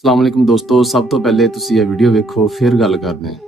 अस्सलाम वालेकुम दोस्तों, सब तो पहले तुसी ये वीडियो वेखो फिर गल करते हैं।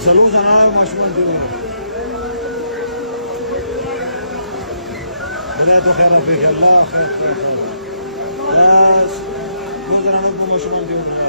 سلوز انا مشمول ديونا بلا خير فيك الله خير بس لوز انا مشمول ديونا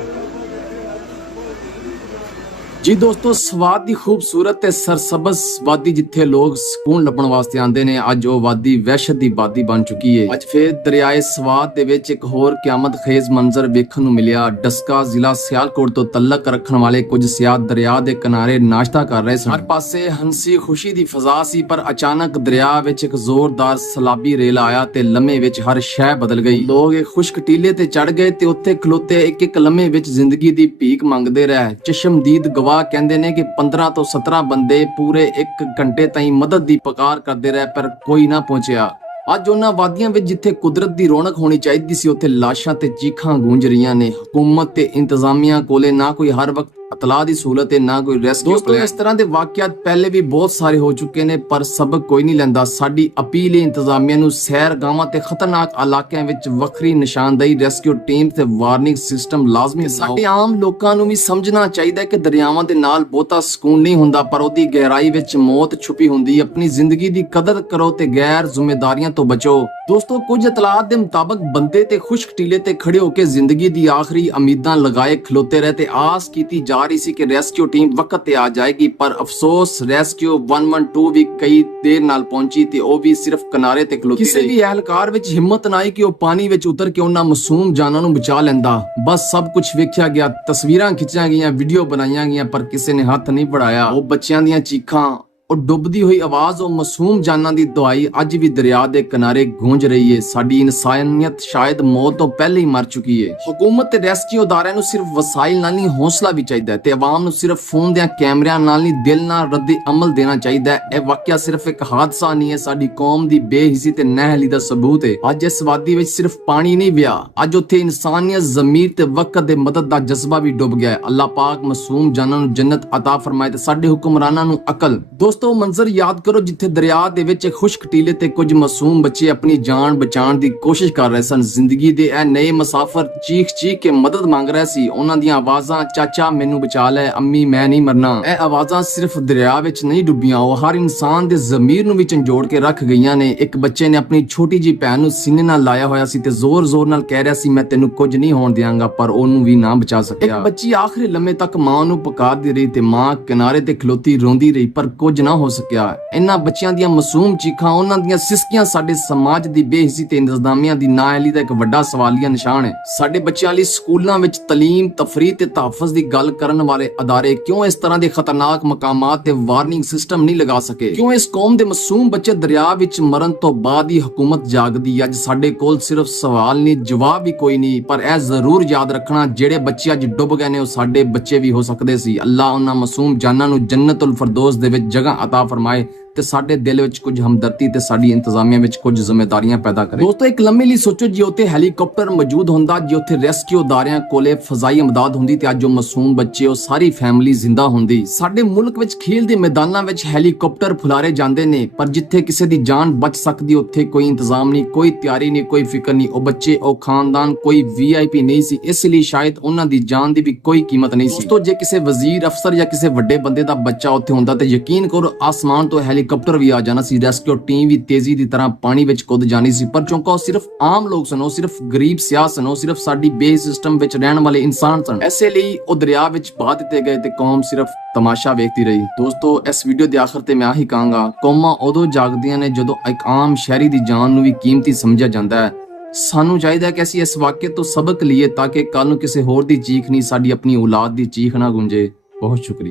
जी दोस्तों, ਸਵਾਦ ਦੀ ਖੂਬਸੂਰਤ ਤੇ ਸਰਸਬਜ਼ ਵਾਦੀ ਜਿੱਥੇ ਲੋਕ ਸਕੂਨ ਲੱਭਣ ਵਾਸਤੇ ਆਉਂਦੇ ਨੇ, ਅੱਜ ਉਹ ਵਾਦੀ ਵਹਿਸ਼ਤ ਦੀ ਵਾਦੀ ਬਣ ਚੁੱਕੀ ਹੈ। ਅੱਜ ਫੇਰ ਦਰਿਆਏ ਸਵਾਦ ਦੇ ਵਿੱਚ ਇੱਕ ਹੋਰ ਕਿਆਮਤ ਖੇਜ਼ ਮੰਜ਼ਰ ਵੇਖਣ ਨੂੰ ਮਿਲਿਆ। ਡਸਕਾ ਜ਼ਿਲ੍ਹਾ ਸਿਆਲਕੋਟ ਤੋਂ ਤਲਕ ਰੱਖਣ ਵਾਲੇ ਕੁਝ ਸਿਆਹ ਦਰਿਆ ਦੇ ਕਿਨਾਰੇ ਨਾਸ਼ਤਾ ਕਰ ਰਹੇ ਸਨ। ਹਰ ਪਾਸੇ ਹੰਸੀ ਖੁਸ਼ੀ ਦੀ ਫਜ਼ਾ ਸੀ, ਪਰ ਅਚਾਨਕ ਦਰਿਆ ਵਿੱਚ ਇੱਕ ਜ਼ੋਰਦਾਰ ਸਲਾਬੀ ਰੇਲ ਆਇਆ ਤੇ ਲੰਮੇ ਵਿੱਚ ਹਰ ਸ਼ੈ ਬਦਲ ਗਈ। ਲੋਕ ਇੱਕ ਖੁਸ਼ਕ ਟੀਲੇ ਤੇ ਚੜ ਗਏ ਤੇ ਉੱਥੇ ਖਲੋਤੇ ਇੱਕ ਇੱਕ ਲੰਮੇ ਵਿੱਚ ਜ਼ਿੰਦਗੀ ਦੀ ਭੀਖ ਮੰਗਦੇ ਰਹੇ। ਚਸ਼ਮਦੀਦ ਗਵਾਹ ਕਹਿੰਦੇ ਨੇ ਕਿ 15 ਤੋਂ 17 ਬੰਦੇ ਪੂਰੇ 1 ਘੰਟੇ ਤਾਈਂ ਮਦਦ ਦੀ ਪੁਕਾਰ ਕਰਦੇ ਰਹੇ, ਪਰ ਕੋਈ ਨਾ ਪਹੁੰਚਿਆ। ਅੱਜ ਉਹਨਾਂ ਵਾਦੀਆਂ ਵਿੱਚ ਜਿੱਥੇ ਕੁਦਰਤ ਦੀ ਰੌਣਕ ਹੋਣੀ ਚਾਹੀਦੀ ਸੀ, ਉੱਥੇ ਲਾਸ਼ਾਂ ਤੇ ਚੀਖਾਂ ਗੂੰਜ ਰਹੀਆਂ ਨੇ। ਹਕੂਮਤ ਤੇ ਇੰਤਜ਼ਾਮੀਆਂ ਕੋਲੇ ਨਾ ਕੋਈ ਹਰ ਵਕਤ ਇਤਲਾਹ ਦੀ ਸਹੂਲਤ ਹੈ, ਨਾ ਕੋਈ ਰੈਸਕਿਊ ਪਲਾਨ। ਇਸ ਤਰ੍ਹਾਂ ਦੇ ਵਾਕਿਆਤ ਪਹਿਲੇ ਵੀ ਬਹੁਤ ਸਾਰੇ ਹੋ ਚੁੱਕੇ ਨੇ, ਪਰ ਸਬਕ ਕੋਈ ਨਹੀਂ ਲੈਂਦਾ। ਸਾਡੀ ਅਪੀਲ ਹੈ ਇੰਤਜ਼ਾਮੀਆਂ ਨੂੰ ਸੈਰਗਾਹਾਂ ਤੇ ਖਤਰਨਾਕ ਇਲਾਕਿਆਂ ਵਿੱਚ ਵੱਖਰੀ ਨਿਸ਼ਾਨਦੇਹੀ, ਰੈਸਕਿਊ ਟੀਮ ਤੇ ਵਾਰਨਿੰਗ ਸਿਸਟਮ ਲਾਜ਼ਮੀ। ਸਾਡੇ ਆਮ ਲੋਕਾਂ ਨੂੰ ਵੀ ਸਮਝਣਾ ਚਾਹੀਦਾ ਹੈ ਕਿ ਦਰਿਆਵਾਂ ਦੇ ਨਾਲ ਬਹੁਤਾ ਸਕੂਨ ਨਹੀਂ ਹੁੰਦਾ, ਪਰ ਉਹਦੀ ਗਹਿਰਾਈ ਵਿੱਚ ਮੌਤ ਛੁਪੀ ਹੁੰਦੀ ਹੈ। ਆਪਣੀ ਜ਼ਿੰਦਗੀ ਦੀ ਕਦਰ ਕਰੋ ਤੇ ਗੈਰ ਜ਼ਿੰਮੇਵਾਰੀਆਂ ਤੋਂ ਬਚੋ। ਦੋਸਤੋ, ਕੁਝ ਇਤਲਾਤ ਦੇ ਮੁਤਾਬਕ ਬੰਦੇ ਤੇ ਖੁਸ਼ਕ ਟੀਲੇ ਤੇ ਖੜੇ ਹੋ ਕੇ ਜ਼ਿੰਦਗੀ ਦੀ ਆਖਰੀ ਉਮੀਦਾਂ ਲਗਾਏ ਖਲੋਤੇ ਰਹੇ ਤੇ ਆਸ ਕੀਤੀ ਜਾ ਰਹੀ ਸੀ ਕਿ ਰੈਸਕਿਊ ਟੀਮ ਵਕਤ ਤੇ ਆ ਜਾਏਗੀ, ਪਰ ਅਫਸੋਸ ਰੈਸਕਿਊ 112 ਵੀ ਕਈ ਦੇਰ ਨਾਲ ਪਹੁੰਚੀ ਤੇ ਉਹ ਵੀ ਸਿਰਫ ਕਿਨਾਰੇ ਤੇ ਖਲੋਤੀ ਰਹੀ। ਕਿਸੇ ਵੀ ਅਹਿਲਕਾਰ ਵਿੱਚ ਹਿੰਮਤ ਨਾ ਆਈ ਕਿ ਉਹ ਪਾਣੀ ਵਿੱਚ ਉਤਰ ਕੇ ਉਹਨਾਂ ਮਾਸੂਮ ਜਾਨਾਂ ਨੂੰ ਬਚਾ ਲੈਂਦਾ। ਬਸ ਸਭ ਕੁਝ ਵੇਖਿਆ ਗਿਆ, ਤਸਵੀਰਾਂ ਖਿੱਚੀਆਂ ਗਈਆਂ, ਵੀਡੀਓ ਬਣਾਈਆਂ ਗਈਆਂ, ਪਰ ਕਿਸੇ ਨੇ ਹੱਥ ਨਹੀਂ बढ़ाया। ਉਹ ਬੱਚਿਆਂ ਦੀਆਂ ਚੀਖਾਂ, ਉਹ ਡੁੱਬਦੀ ਹੋਈ ਆਵਾਜ਼, ਉਹ ਮਾਸੂਮ ਜਾਨਾਂ ਦੀ ਦੁਆਈ ਅੱਜ ਵੀ ਦਰਿਆ ਦੇ ਕਿਨਾਰੇ ਗੂੰਜ ਰਹੀ ਹੈ। ਸਾਡੀ ਇਨਸਾਨੀਅਤ ਸ਼ਾਇਦ ਮੌਤ ਤੋਂ ਪਹਿਲੇ ਹੀ ਮਰ ਚੁੱਕੀ ਹੈ। ਹਕੂਮਤ ਤੇ ਰੈਸਕਿਊ ਅਦਾਰਿਆਂ ਨੂੰ ਸਿਰਫ ਵਸਾਇਲ ਨਾਲ ਨਹੀਂ, ਹੌਸਲਾ ਵੀ ਚਾਹੀਦਾ ਹੈ ਤੇ ਆਵਾਮ ਨੂੰ ਸਿਰਫ ਫੋਨ ਦੇ ਕੈਮਰਿਆਂ ਨਾਲ ਨਹੀਂ, ਦਿਲ ਨਾਲ ਰੱਦੇ ਅਮਲ ਦੇਣਾ ਚਾਹੀਦਾ ਹੈ। ਇਹ ਵਾਕਿਆ ਸਿਰਫ ਇੱਕ ਹਾਦਸਾ ਨਹੀਂ ਹੈ, ਸਾਡੀ ਕੌਮ ਦੀ ਬੇਹਿੱਸੀ ਤੇ ਨਾਅਹਲੀ ਦਾ ਸਬੂਤ ਹੈ। ਅੱਜ ਇਸ ਵਾਦੀ ਵਿੱਚ ਸਿਰਫ ਪਾਣੀ ਨਹੀਂ ਵਿਆ, ਅੱਜ ਉੱਥੇ ਇਨਸਾਨੀਅਤ, ਜ਼ਮੀਰ ਤੇ ਵਕਤ ਦੇ ਮਦਦ ਦਾ ਜਜ਼ਬਾ ਵੀ ਡੁੱਬ ਗਿਆ ਹੈ। ਅੱਲਾਹ ਪਾਕ ਮਾਸੂਮ ਜਾਨਾਂ ਨੂੰ ਜੰਨਤ ਅਤਾ ਫਰਮਾਏ ਤੇ ਸਾਡੇ ਹੁਕਮਰਾਨਾਂ ਨੂੰ ਅਕਲ। ਦੋਸਤੋ, ਮੰਜ਼ਰ ਯਾਦ ਕਰੋ ਜਿੱਥੇ ਦਰਿਆ ਦੇ ਵਿੱਚ ਇੱਕ ਖੁਸ਼ਕ ਟੀਲੇ ਤੇ ਕੁਝ ਮਾਸੂਮ ਬੱਚੇ ਆਪਣੀ ਜਾਨ ਬਚਾਉਣ ਦੀ ਕੋਸ਼ਿਸ਼ ਕਰ ਰਹੇ ਸਨ। ਜ਼ਿੰਦਗੀ ਦੇ ਇਹ ਨਏ ਮੁਸਾਫਰ ਚੀਖ ਕੇ ਮਦਦ ਮੰਗ ਰਹੇ ਸੀ। ਉਹਨਾਂ ਦੀਆਂ ਆਵਾਜ਼ਾਂ, ਚਾਚਾ ਮੈਨੂੰ ਬਚਾ ਲੈ, ਅੰਮੀ ਮੈਂ ਨਹੀਂ ਮਰਨਾ, ਇਹ ਆਵਾਜ਼ਾਂ ਸਿਰਫ ਦਰਿਆ ਵਿੱਚ ਨਹੀਂ ਡੁੱਬੀਆਂ, ਉਹ ਹਰ ਇਨਸਾਨ ਦੇ ਜ਼ਮੀਰ ਨੂੰ ਵੀ ਝੰਜੋੜ ਕੇ ਰੱਖ ਗਈਆਂ ਨੇ। ਇੱਕ ਬੱਚੇ ਨੇ ਆਪਣੀ ਛੋਟੀ ਜੀ ਭੈਣ ਨੂੰ ਸੀਨੇ ਨਾਲ ਲਾਇਆ ਹੋਇਆ ਸੀ ਤੇ ਜ਼ੋਰ ਨਾਲ ਕਹਿ ਰਿਹਾ ਸੀ, ਮੈਂ ਤੈਨੂੰ ਕੁਝ ਨਹੀਂ ਹੋਣ ਦਿਆਂਗਾ, ਪਰ ਉਹਨੂੰ ਵੀ ਨਾ ਬਚਾ ਸਕਿਆ। ਇੱਕ ਬੱਚੀ ਆਖਰੀ ਲੰਮੇ ਤੱਕ ਮਾਂ ਨੂੰ ਪੁਕਾਰਦੀ ਰਹੀ ਤੇ ਮਾਂ ਕਿਨਾਰੇ ਤੇ ਖਲੋਤੀ ਰੋਂਦੀ ਰਹੀ, ਪਰ ਕੁਝ ਨਾ ਹੋ ਸਕਿਆ। ਇਹਨਾਂ ਬੱਚਿਆਂ ਦੀਆਂ ਮਾਸੂਮ ਚੀਖਾਂ, ਉਹਨਾਂ ਦੀਆਂ ਸਿਸਕੀਆਂ ਸਾਡੇ ਸਮਾਜ ਦੀ ਬੇਹਿੱਸੀ ਤੇ ਇੰਤਜ਼ਾਮੀਆਂ ਦੀ ਨਾਅਹਲੀ ਦਾ ਇੱਕ ਵੱਡਾ ਸਵਾਲੀਆ ਨਿਸ਼ਾਨ ਹੈ। ਸਾਡੇ ਬੱਚਿਆਂ ਲਈ ਸਕੂਲਾਂ ਵਿੱਚ ਤਾਲੀਮ, ਤਫਰੀਹ ਤੇ ਤਹਫ਼ੁਜ਼ ਦੀ ਗੱਲ ਕਰਨ ਵਾਲੇ ਅਦਾਰੇ ਕਿਉਂ ਇਸ ਤਰ੍ਹਾਂ ਦੇ ਖਤਰਨਾਕ ਮਕਾਮਾਤ ਤੇ ਵਾਰਨਿੰਗ ਸਿਸਟਮ ਨਹੀਂ ਲਗਾ ਸਕੇ? ਕਿਉਂ ਇਸ ਕੌਮ ਦੇ ਮਾਸੂਮ ਬੱਚੇ ਦਰਿਆ ਵਿੱਚ ਮਰਨ ਤੋਂ ਬਾਅਦ ਹੀ ਹਕੂਮਤ ਜਾਗਦੀ? ਅੱਜ ਸਾਡੇ ਕੋਲ ਸਿਰਫ ਸਵਾਲ ਨਹੀਂ, ਜਵਾਬ ਵੀ ਕੋਈ ਨਹੀਂ, ਪਰ ਇਹ ਜ਼ਰੂਰ ਯਾਦ ਰੱਖਣਾ, ਜਿਹੜੇ ਬੱਚੇ ਅੱਜ ਡੁੱਬ ਗਏ ਨੇ ਉਹ ਸਾਡੇ ਬੱਚੇ ਵੀ ਹੋ ਸਕਦੇ ਸੀ। ਅੱਲਾਹ ਉਹਨਾਂ ਮਾਸੂਮ ਜਾਨਾਂ ਨੂੰ ਜੰਨਤੁਲ ਫਿਰਦੌਸ ਦੇ ਵਿੱਚ ਜਗ੍ਹਾ ਅਤਾ ਫਰਮਾਏ ਤੇ ਸਾਡੇ ਦਿਲ ਵਿੱਚ ਕੁਝ ਹਮਦਰਦੀ ਤੇ ਸਾਡੀ ਇੰਤਜ਼ਾਮੀਆਂ ਵਿੱਚ ਕੁਝ ਜ਼ਿੰਮੇਵਾਰੀਆਂ ਪੈਦਾ ਕਰੇ। ਦੋਸਤੋ, ਇੱਕ ਲੰਮੇ ਲਈ ਸੋਚੋ, ਜੇ ਉੱਥੇ ਹੈਲੀਕਾਪਟਰ ਮੌਜੂਦ ਹੁੰਦਾ, ਜੇ ਉੱਥੇ ਰੈਸਕਿਊ ਅਦਾਰਿਆਂ ਕੋਲੇ ਫਜ਼ਾਈ ਇਮਦਾਦ ਹੁੰਦੀ ਤੇ ਅੱਜ ਉਹ ਮਾਸੂਮ ਬੱਚੇ, ਉਹ ਸਾਰੀ ਫੈਮਿਲੀ ਜ਼ਿੰਦਾ ਹੁੰਦੀ। ਸਾਡੇ ਮੁਲਕ ਵਿੱਚ ਖੇਲ ਦੇ ਮੈਦਾਨਾਂ ਵਿੱਚ ਹੈਲੀਕਾਪਟਰ ਫੁਲਾਰੇ ਜਾਂਦੇ ਨੇ, ਪਰ ਜਿੱਥੇ ਕਿਸੇ ਦੀ ਜਾਨ ਬਚ ਸਕਦੀ ਉੱਥੇ ਕੋਈ ਇੰਤਜ਼ਾਮ ਨਹੀਂ, ਕੋਈ ਤਿਆਰੀ ਨਹੀਂ, ਕੋਈ ਫਿਕਰ ਨਹੀਂ। ਉਹ ਬੱਚੇ, ਉਹ ਖਾਨਦਾਨ ਕੋਈ VIP ਨਹੀਂ ਸੀ, ਇਸ ਲਈ ਸ਼ਾਇਦ ਉਹਨਾਂ ਦੀ ਜਾਨ ਦੀ ਵੀ ਕੋਈ ਕੀਮਤ ਨਹੀਂ ਸੀ। ਦੋਸਤੋ, ਜੇ ਕਿਸੇ ਵਜ਼ੀਰ, ਅਫਸਰ ਜਾਂ ਕਿਸੇ ਵੱਡੇ ਬੰਦੇ ਦਾ ਬੱਚਾ ਉੱਥੇ ਹੁੰਦਾ ਤੇ ਯਕੀਨ ਕਰੋ ਆਸਮਾਨ ਤੋਂ ਹੈਲੀਕਾਪਟਰ ਵੀ ਆ ਜਾਣਾ ਸੀ, ਰੈਸਕਿਊ ਟੀਮ ਵੀ ਤੇਜ਼ੀ ਦੀ ਤਰ੍ਹਾਂ ਪਾਣੀ ਵਿੱਚ ਕੁੱਦ ਜਾਣੀ ਸੀ। ਪਰ ਚੌਂਕਾ ਉਹ ਸਿਰਫ ਆਮ ਲੋਕ ਸਨ, ਉਹ ਸਿਰਫ ਗਰੀਬ ਸਿਆਹ ਸਨ, ਉਹ ਸਿਰਫ ਸਾਡੀ ਬੇਸ ਸਿਸਟਮ ਵਿੱਚ ਰਹਿਣ ਵਾਲੇ ਇਨਸਾਨ ਸਨ। ਐਸੇ ਲਈ ਉਹ ਦਰਿਆ ਵਿੱਚ ਪਾ ਦਿੱਤੇ ਗਏ ਤੇ ਕੌਮ ਸਿਰਫ ਤਮਾਸ਼ਾ ਵੇਖਦੀ ਰਹੀ। ਦੋਸਤੋ, ਇਸ ਵੀਡੀਓ ਦੇ ਆਖਰ ਤੇ ਮੈਂ ਆਹੀ ਕਹਾਂਗਾ, ਕੌਮਾਂ ਉਦੋਂ ਜਾਗਦੀਆਂ ਨੇ ਜਦੋਂ ਇੱਕ ਆਮ ਸ਼ਹਿਰੀ ਦੀ ਜਾਨ ਨੂੰ ਵੀ ਕੀਮਤੀ ਸਮਝਿਆ ਜਾਂਦਾ ਹੈ। ਸਾਨੂੰ ਚਾਹੀਦਾ ਹੈ ਕਿ ਅਸੀਂ ਇਸ ਵਾਕਿਏ ਤੋਂ ਸਬਕ ਲਈਏ ਤਾਂ ਕਿ ਕੱਲ ਨੂੰ ਕਿਸੇ ਹੋਰ ਦੀ ਚੀਖ ਨਹੀਂ, ਸਾਡੀ ਆਪਣੀ ਔਲਾਦ ਦੀ ਚੀਖ ਨਾ ਗੂੰਜੇ। ਬਹੁਤ ਸ਼ੁਕਰੀਆ।